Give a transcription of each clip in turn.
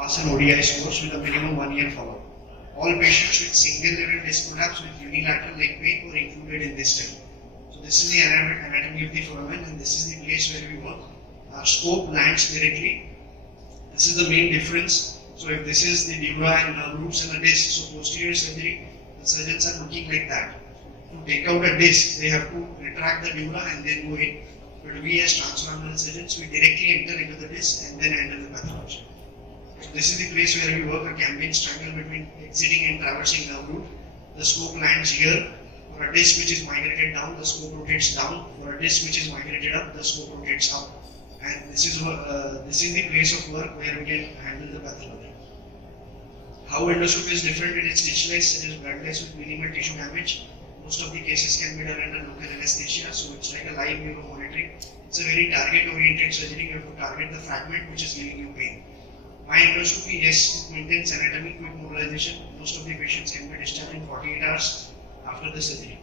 pass an ODI course with a minimum 1 year follow-up. All patients with single level disc prolapse with unilateral leg pain were included in this study. So this is the anatomy of the foramen, and this is the place where we work. Our scope lands directly. This is the main difference. So if this is the dura and nerve roots and a disc, so posterior surgery, the surgeons are looking like that. To take out a disc, they have to retract the dura and then go in. But we as transfemoral surgeons, we directly enter into the disc and then handle the pathology. So this is the place where we work a cambion triangle between exiting and traversing nerve root. The scope lands here. For a disc which is migrated down, the scope rotates down. For a disc which is migrated up, the scope rotates up. And this is the place of work where we can handle the pathology. How endoscopy is different in its digitalized, such as bloodless with minimal tissue damage. Most of the cases can be done under local anesthesia, so it's like a live neuro monitoring. It's a very target-oriented surgery. You have to target the fragment which is giving you pain. My endoscopy, yes, it maintains anatomy, quick mobilization. Most of the patients can be discharged in 48 hours after the surgery.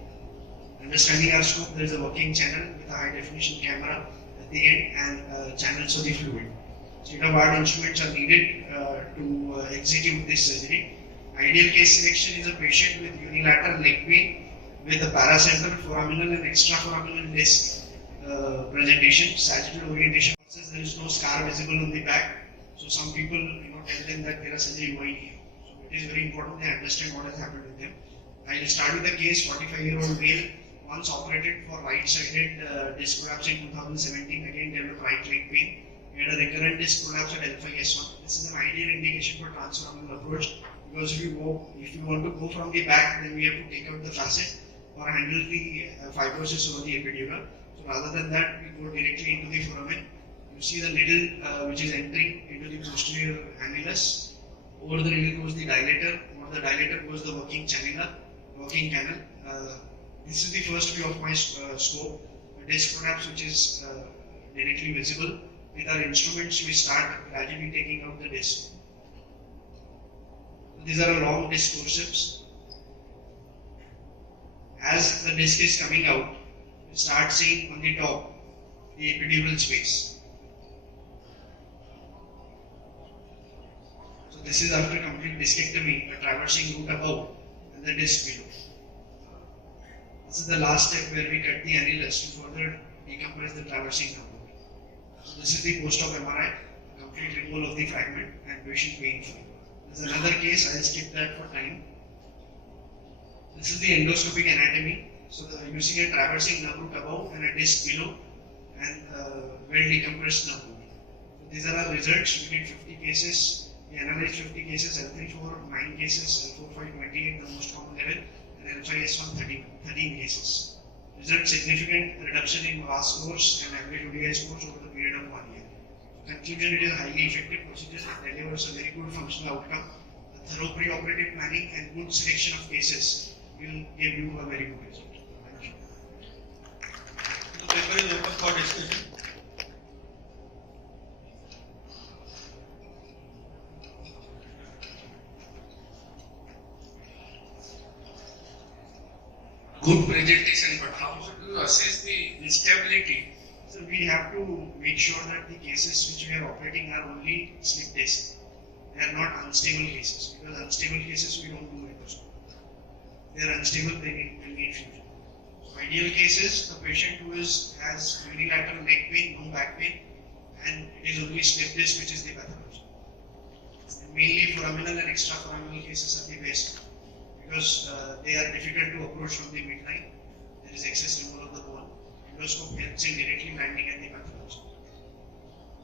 Understanding our scope, there is a working channel with a high-definition camera at the end and channels of the fluid. State-of-the-art instruments are needed to execute this surgery. Ideal case selection is a patient with unilateral leg pain with a paracentral, foraminal and extraforaminal disc presentation, sagittal orientation. There is no scar visible on the back. So some people tell them that there is surgery going here. So it is very important they understand what has happened with them. I will start with the case, 45-year-old male, once operated for right-sided disc prolapse in 2017, again developed right leg pain. He had a recurrent disc prolapse at L5S1. This is an ideal indication for transfemoral approach because if you want to go from the back, then we have to take out the facet or handle the fibrosis over the epidural. So rather than that, we go directly into the foramen. You see the needle which is entering into the posterior annulus. Over the needle goes the dilator. Over the dilator goes the working canal. This is the first view of my scope. The disc prolapse which is directly visible. With our instruments, we start gradually taking out the disc. These are long disc forceps. As the disc is coming out, we start seeing on the top the epidural space. So this is after complete discectomy, a traversing root above and the disc below. This is the last step where we cut the annulus to further decompress the traversing nerve. So this is the post-op MRI, complete removal of the fragment and patient pain-free. There is another case, I will skip that for time. This is the endoscopic anatomy. So you see a traversing nerve root above and a disc below and well decompressed nerve root. So these are our results. We did 50 cases. We analyzed 50 cases, L3-4, 9 cases, L4-5, 28, the most common level, and L5S1, 13 cases. Result significant reduction in VAS scores and average ODI scores over the period of 1 year. Conclusion, it is a highly effective procedure that delivers a very good functional outcome. A thorough pre-operative planning and good selection of cases will give you a very good result. Thank you. The paper is open for discussion. Good presentation, but how do you assess the instability? So we have to make sure that the cases which we are operating are only slip disc. They are not unstable cases, because unstable cases we don't do endoscopy. They are unstable, they will need fusion. So ideal cases, the patient who has unilateral leg pain, no back pain, and it is only slip disc which is the pathology. And mainly foraminal and extraforaminal cases are the best, because they are difficult to approach from the midline. There is excess removal of the bone. Endoscope helps in directly landing at the pathology.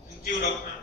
Thank you, Doctor.